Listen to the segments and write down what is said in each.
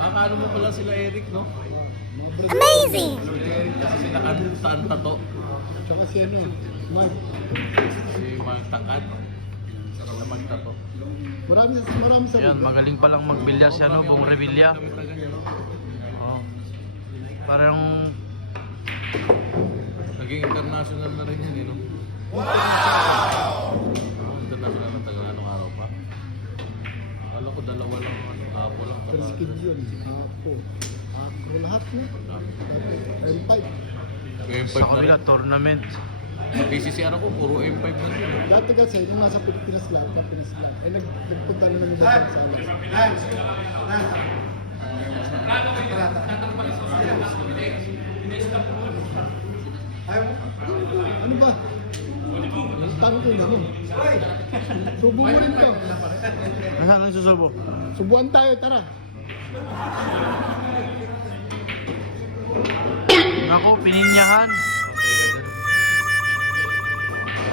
Akala mo pala sila Eric, no? Amazing! Sila Eric kasi sila Anta to. Tsaka si ano, Mark. Si Mark Tangkad. Sarap na magtato. Marami sa Yan, magaling palang magbilyar si ano, Bong Revilla. Oh. Parang Naging international na rin yan, eh, no? Wow! International na taga anong araw pa? Akala ko dalawa lang, Apo lang. First kid yun. Ako lahat na. M5. M5 sa na kabila, rin. tournament. Sa PCCR ako, puro M5 na rin. Dati kasi, yung nasa Pilipinas lahat, ay nagpunta na namin dati sa alas. Ano ba? Tanong ko na mo. Subo mo rin to. Nasaan ang susubo? Subuan tayo, tara. Ako, pininyahan.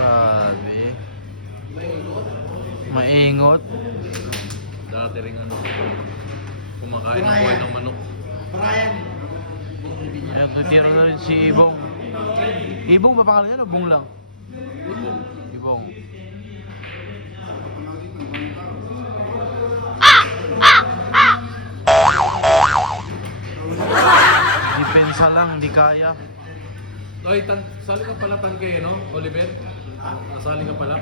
Grabe. Maingot. Dati rin ano, kumakain ng buhay ng manok. Ayan, tutiro na rin si Ibong. Ibong ba pangalan yan o Bong lang? Ibong. Depensa lang, di kaya. Oy, sali ka pala tangke, no? Oliver? Nasali ka pala?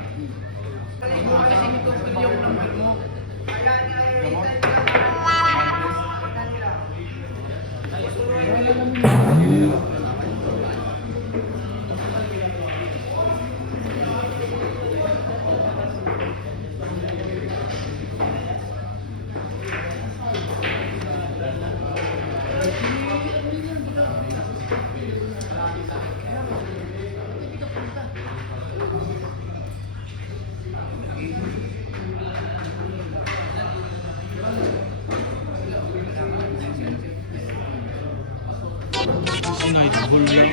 Si Nightbull lang.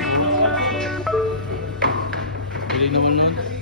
Galing naman nun.